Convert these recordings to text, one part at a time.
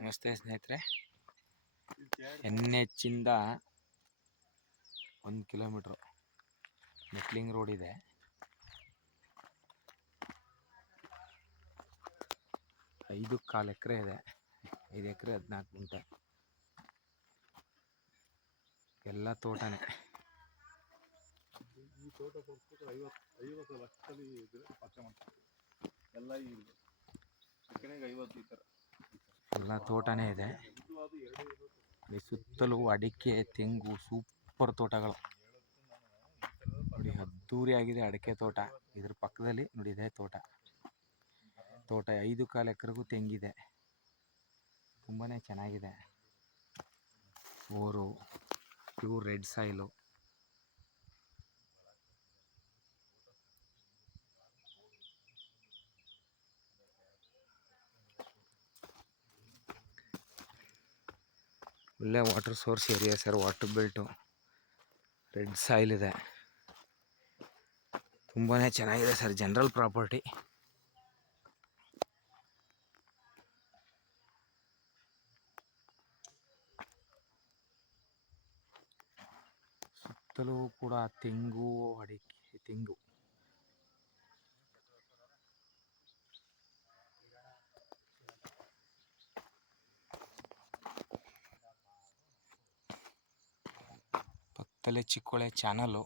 ನಮಸ್ತೆ ಸ್ನೇಹಿತರೆ, NH ಇಂದ 1 ಕಿಲೋಮೀಟ್ರು ಮೆಟ್ಲಿಂಗ್ ರೋಡ್ ಇದೆ. ಐದು ಕಾಲು ಎಕರೆ ಇದೆ. 5 ಎಕರೆ 14 ಗುಂಟೆ ಎಲ್ಲ ತೋಟನೇ. ಈ ತೋಟ ಕೊಡ್ಸ್ಬಿಟ್ಟು 50 ಲಕ್ಷದಲ್ಲಿ ಪರ್ಚೆ ಮಾಡ್ತಾರೆ ಎಲ್ಲ. ಈ ಎಕರೆಗೆ 50 ಈ ಥರ ಎಲ್ಲ ತೋಟನೇ ಇದೆ. ಸುತ್ತಲೂ ಅಡಿಕೆ, ತೆಂಗು, ಸೂಪರ್ ತೋಟಗಳು ನೋಡಿ. ಅದ್ದೂರಿ ಆಗಿದೆ ಅಡಿಕೆ ತೋಟ. ಇದ್ರ ಪಕ್ಕದಲ್ಲಿ ನೋಡಿ ಇದೆ ತೋಟ. 5 ಎಕರೆಗೂ ತೆಂಗಿದೆ. ತುಂಬಾ ಚೆನ್ನಾಗಿದೆ. Bore, pure red soil. ಒಳ್ಳೆ water source area sir. Water belt, red soil ಇದೆ. ತುಂಬಾ ಚೆನ್ನಾಗಿದೆ ಸರ್. General property. ಸುತ್ತಲೂ ಕೂಡ ತೆಂಗು, ಅಡಿಕೆ, ತೆಂಗು. ಪಕ್ಕದಲ್ಲೇ ಚಿಕ್ಕೋಳೆ ಚಾನಲು.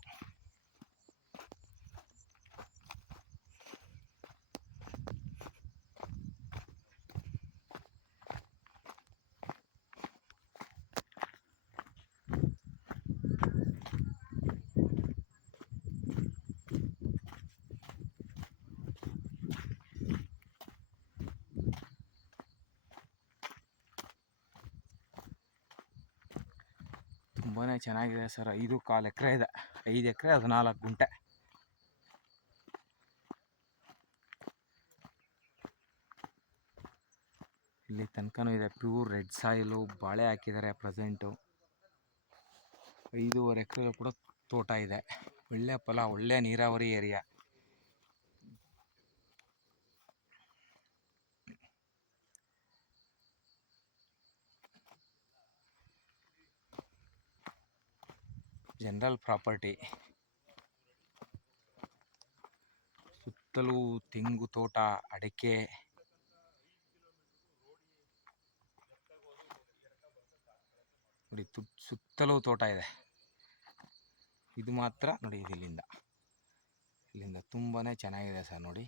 ತುಂಬಾ ಚೆನ್ನಾಗಿದೆ ಸರ್. 5.25 ಎಕರೆ ಇದೆ. 5 ಎಕರೆ 14 ಗುಂಟೆ. ಇಲ್ಲಿ ತನಕನೂ ಇದೆ. Pure red soil. ಬಾಳೆ ಹಾಕಿದ್ದಾರೆ ಪ್ರೆಸೆಂಟು. 5.5 ಎಕರೆ ಕೂಡ ತೋಟ ಇದೆ. ಒಳ್ಳೆ ಫಲ, ಒಳ್ಳೆ ನೀರಾವರಿ ಏರಿಯಾ. General property. ಸುತ್ತಲೂ ತೆಂಗು ತೋಟ, ಅಡಿಕೆ. ನೋಡಿ, ಸುತ್ತಲೂ ತೋಟ ಇದೆ. ಇದು ಮಾತ್ರ ನೋಡಿ, ಇಲ್ಲಿಂದ ತುಂಬಾ ಚೆನ್ನಾಗಿದೆ ಸರ್ ನೋಡಿ.